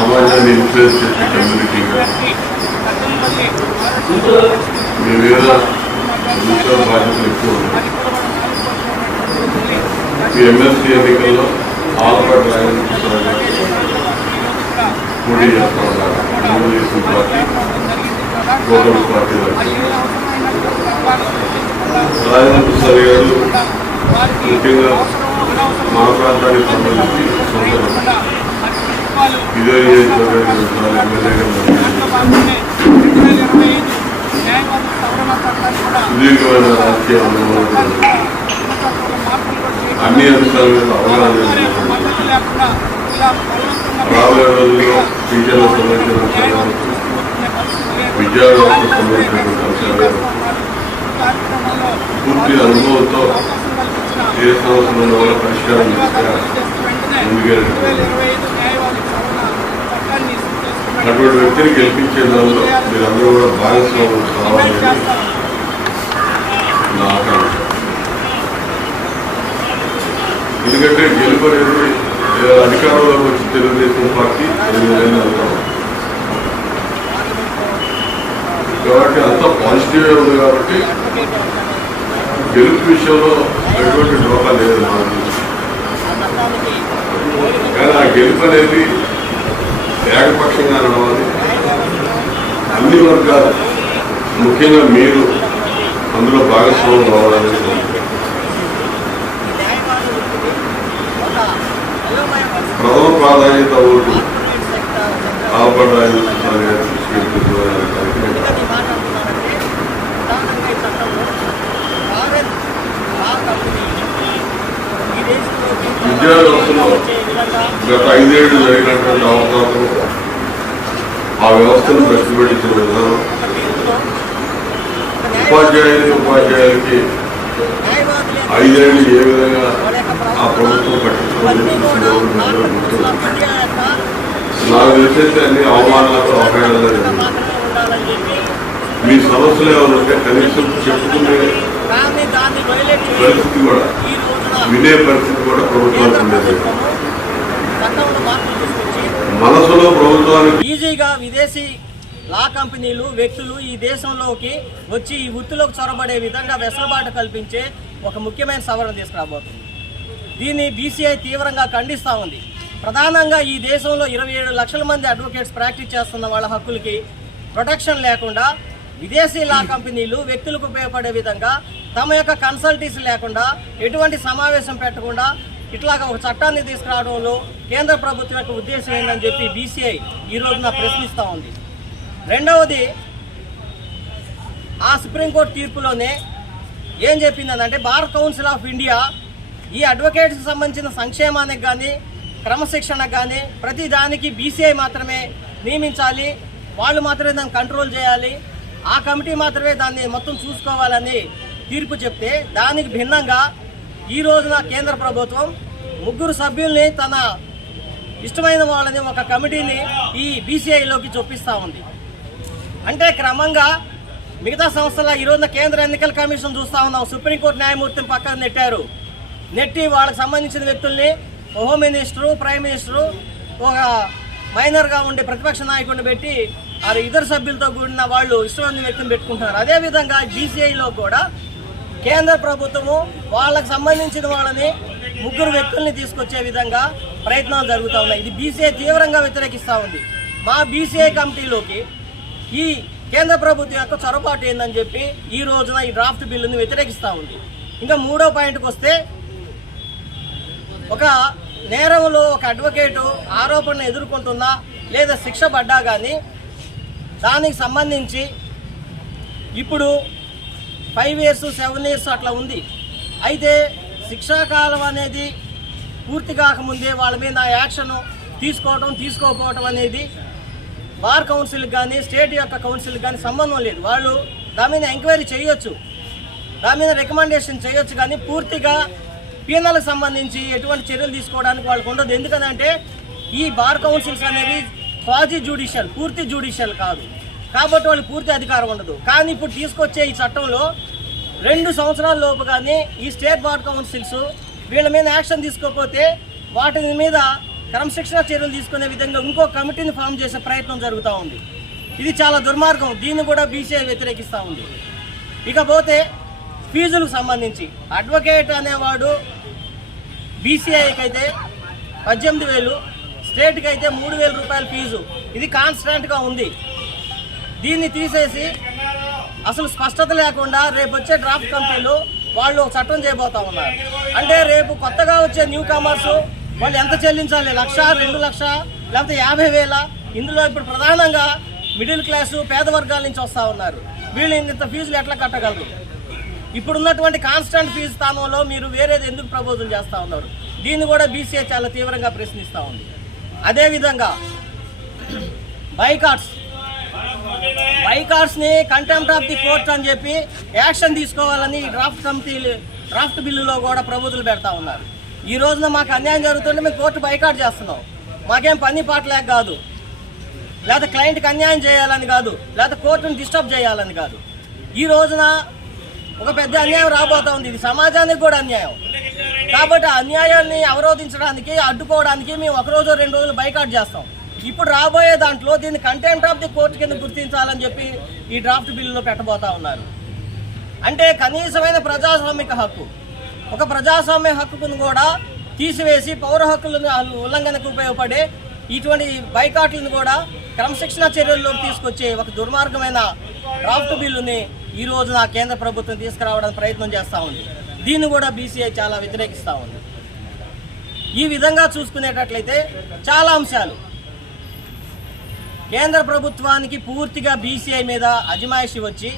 సమాజాన్ని ఇన్ఫ్లుయెన్స్ చేసే కమ్యూనిటీగా మీ మీద ప్రభుత్వ బాధ్యతలు ఎక్కువ ఉన్నాయి. ఈ ఎమ్మెల్సీ ఎన్నికల్లో ఆల్పాటి రాజేంద్ర పోటీ చేస్తా ఉన్నారు. తెలుగుదేశం పార్టీ గౌరవ పార్టీ రాజేంద్ర ప్రసాద్ గారు ముఖ్యంగా మా ప్రాంతానికి సంబంధించి ఇదే ఎమ్మెల్యేగా సుదీర్ఘమైన రాజకీయ అనుభవం అన్ని అంశాల మీద అవగాహన రాబోయే రోజుల్లో టీచర్లకు సంబంధించిన అంశాలు, విద్యా వ్యవస్థకు సంబంధించినటువంటి అంశాలు పూర్తి అనుభవంతో ఏ సంవత్సరంలో కూడా పరిష్కారం ముందుకెళ్ళి అటువంటి వ్యక్తిని గెలిపించే దానిలో మీరందరూ కూడా భాగస్వామ్యం కావాలని నా ఆకాంక్ష. ఎందుకంటే గెలుపు అనేది అధికారంలోకి వచ్చి తెలుగుదేశం పార్టీ 8 నెలలు అవుతాం కాబట్టి అంతా పాజిటివ్గా ఉంది. కాబట్టి గెలుపు విషయంలో ఎటువంటి డోకా లేదు నాకు. కానీ ఆ గెలుపు అనేది ఏకపక్షంగా నడవాలి. అన్ని వర్గాలు ముఖ్యంగా మీరు అందులో భాగస్వామ్యం కావాలని ప్రథమ ప్రాధాన్యత ఓటు ఆల్పాటి రాజేంద్ర ప్రసాద్ గారు విద్యా వ్యవస్థలో గత 5 ఏళ్ళు జరిగినటువంటి అవకాశం, ఆ వ్యవస్థను ప్రశ్నపెట్టించిన విధానం, ఉపాధ్యాయులకి 5 ఏళ్ళు ఏ విధంగా ఆ ప్రభుత్వం పట్టించుకోవాలని నాకు తెలిసైతే అన్ని అవమానాలతో అవకాశాలు మీ సమస్యలు ఏమైనా ఉంటే కనీసం చెప్పుకునే పరిస్థితి కూడా, వినే పరిస్థితి కూడా ప్రభుత్వానికి ఉండేది. మనసులో ప్రభుత్వానికి ఈజీగా విదేశీ లా కంపెనీలు, వ్యక్తులు ఈ దేశంలోకి వచ్చి ఈ వృత్తిలోకి చొరబడే విధంగా వెసులుబాటు కల్పించే ఒక ముఖ్యమైన సవరణ తీసుకురాబోతుంది. దీన్ని బీసీఐ తీవ్రంగా ఖండిస్తూ ఉంది. ప్రధానంగా ఈ దేశంలో 27 లక్షల మంది అడ్వకేట్స్ ప్రాక్టీస్ చేస్తున్న వాళ్ళ హక్కులకి ప్రొటెక్షన్ లేకుండా విదేశీ లా కంపెనీలు వ్యక్తులకు ఉపయోగపడే విధంగా తమ యొక్క కన్సల్టెన్సీ లేకుండా, ఎటువంటి సమావేశం పెట్టకుండా ఇట్లాగా ఒక చట్టాన్ని తీసుకురావడంలో కేంద్ర ప్రభుత్వం యొక్క ఉద్దేశం ఏంటని చెప్పి బీసీఐ ఈ రోజున ప్రశ్నిస్తూ ఉంది. రెండవది, ఆ సుప్రీంకోర్టు తీర్పులోనే ఏం చెప్పిందనంటే బార్ కౌన్సిల్ ఆఫ్ ఇండియా ఈ అడ్వకేట్స్కి సంబంధించిన సంక్షేమానికి కానీ, క్రమశిక్షణకు కానీ ప్రతి దానికి బీసీఐ మాత్రమే నియమించాలి, వాళ్ళు మాత్రమే దాన్ని కంట్రోల్ చేయాలి, ఆ కమిటీ మాత్రమే దాన్ని మొత్తం చూసుకోవాలని తీర్పు చెప్తే, దానికి భిన్నంగా ఈ రోజున కేంద్ర ప్రభుత్వం 3 సభ్యుల్ని తన ఇష్టమైన వాళ్ళని ఒక కమిటీని ఈ బీసీఐలోకి చొప్పిస్తూ ఉంది. అంటే క్రమంగా మిగతా సంస్థల ఈ రోజున కేంద్ర ఎన్నికల కమిషన్ చూస్తూ ఉన్నాం, సుప్రీంకోర్టు న్యాయమూర్తిని పక్కన నెట్టి వాళ్ళకి సంబంధించిన వ్యక్తుల్ని హోమ్ మినిస్టరు, ప్రైమ్ మినిస్టరు, ఒక మైనర్గా ఉండే ప్రతిపక్ష నాయకుడిని పెట్టి ఆ ఇద్దరు సభ్యులతో కూడిన వాళ్ళు ఇష్టమైన వ్యక్తిని పెట్టుకుంటున్నారు. అదేవిధంగా బీసీఐలో కూడా కేంద్ర ప్రభుత్వము వాళ్ళకు సంబంధించిన వాళ్ళని 3 వ్యక్తుల్ని తీసుకొచ్చే విధంగా ప్రయత్నాలు జరుగుతూ ఉన్నాయి. ఇది బీసీఐ తీవ్రంగా వ్యతిరేకిస్తూ ఉంది. మా బీసీఐ కమిటీలోకి ఈ కేంద్ర ప్రభుత్వం యొక్క చొరబాటు ఏందని చెప్పి ఈ రోజున ఈ డ్రాఫ్ట్ బిల్లుని వ్యతిరేకిస్తూ ఉంది. ఇంకా 3వ పాయింట్కి వస్తే, ఒక నేరంలో ఒక అడ్వకేటు ఆరోపణను ఎదుర్కొంటున్నా లేదా శిక్ష పడ్డా కానీ దానికి సంబంధించి ఇప్పుడు 5 years 7 years అట్లా ఉంది. అయితే శిక్షాకాలం అనేది పూర్తి కాకముందే వాళ్ళ మీద యాక్షన్ తీసుకోకపోవటం అనేది బార్ కౌన్సిల్కి కానీ, స్టేట్ యొక్క కౌన్సిల్కి కానీ సంబంధం లేదు. వాళ్ళు దాని మీద ఎంక్వైరీ చేయొచ్చు, దాని మీద రికమెండేషన్ చేయొచ్చు, కానీ పూర్తిగా పీనల్కి సంబంధించి ఎటువంటి చర్యలు తీసుకోవడానికి వాళ్ళకు ఉండదు. ఎందుకంటే ఈ బార్ కౌన్సిల్స్ అనేవి క్వాజీ జ్యుడిషియల్, పూర్తి జ్యుడిషియల్ కాదు, కాబట్టి వాళ్ళు పూర్తి అధికారం ఉండదు. కానీ ఇప్పుడు తీసుకొచ్చే ఈ చట్టంలో 2 సంవత్సరాల లోపు కానీ ఈ స్టేట్ బార్ కౌన్సిల్స్ వీళ్ళ మీద యాక్షన్ తీసుకోకపోతే వాటి మీద క్రమశిక్షణ చర్యలు తీసుకునే విధంగా ఇంకో కమిటీని ఫామ్ చేసే ప్రయత్నం జరుగుతూ ఉంది. ఇది చాలా దుర్మార్గం. దీన్ని కూడా బీసీఐ వ్యతిరేకిస్తూ ఉంది. ఇకపోతే ఫీజులకు సంబంధించి అడ్వకేట్ అనేవాడు బీసీఐకి అయితే 18,000, స్టేట్కి అయితే 3,000 రూపాయల ఫీజు. ఇది కాన్స్టాంట్గా ఉంది. దీన్ని తీసేసి అసలు స్పష్టత లేకుండా రేపు వచ్చే డ్రాఫ్ట్ కంపెనీలు వాళ్ళు చట్టం చేయబోతా ఉన్నారు. అంటే రేపు కొత్తగా వచ్చే న్యూ కమర్స్ వాళ్ళు ఎంత చెల్లించాలి? 1,00,000, 2,00,000, లేకపోతే 50,000? ఇందులో ఇప్పుడు ప్రధానంగా మిడిల్ క్లాసు, పేద వర్గాల నుంచి వస్తూ ఉన్నారు. వీళ్ళు ఇంత ఫీజులు ఎట్లా కట్టగలరు? ఇప్పుడున్నటువంటి కాన్స్టెంట్ ఫీజు స్థానంలో మీరు వేరేది ఎందుకు ప్రపోజల్ చేస్తూ ఉన్నారు? దీన్ని కూడా బీసీఐ చాలా తీవ్రంగా ప్రశ్నిస్తూ ఉంది. అదేవిధంగా బైకాట్స్ని కంటెంప్ట్ ఆఫ్ ది కోర్ట్ అని చెప్పి యాక్షన్ తీసుకోవాలని డ్రాఫ్ట్ బిల్లులో కూడా ప్రపోజల్ పెడతా ఉన్నారు. ఈ రోజున మాకు అన్యాయం జరుగుతుంటే మేము కోర్టు బైకాట్ చేస్తున్నాం. మాకేం పని పాట లేక కాదు, లేదా క్లయింట్కి అన్యాయం చేయాలని కాదు, లేదా కోర్టును డిస్టర్బ్ చేయాలని కాదు. ఈ రోజున ఒక పెద్ద అన్యాయం రాబోతా ఉంది. ఇది సమాజానికి కూడా అన్యాయం. కాబట్టి ఆ అన్యాయాన్ని అవరోధించడానికి, అడ్డుకోవడానికి మేము 1 రోజు 2 రోజులు బైకాట్ చేస్తాం. ఇప్పుడు రాబోయే దాంట్లో దీన్ని కంటెంప్ట్ ఆఫ్ ది కోర్టు కింద గుర్తించాలని చెప్పి ఈ డ్రాఫ్ట్ బిల్లులో పెట్టబోతా ఉన్నారు. అంటే కనీసమైన ప్రజాస్వామిక హక్కు, ఒక ప్రజాస్వామ్య హక్కును కూడా తీసివేసి పౌర హక్కులను ఉల్లంఘనకు ఉపయోగపడే ఇటువంటి బైకాట్లను కూడా క్రమశిక్షణ చర్యల్లోకి తీసుకొచ్చే ఒక దుర్మార్గమైన డ్రాఫ్ట్ బిల్లుని ఈ రోజున కేంద్ర ప్రభుత్వం తీసుకురావడానికి ప్రయత్నం చేస్తూ ఉంది. దీన్ని కూడా బీసీఐ చాలా వ్యతిరేకిస్తూ ఉంది. ఈ విధంగా చూసుకునేటట్లయితే చాలా అంశాలు కేంద్ర ప్రభుత్వానికి పూర్తిగా బీసీఐ మీద అజమాయిషీ వచ్చి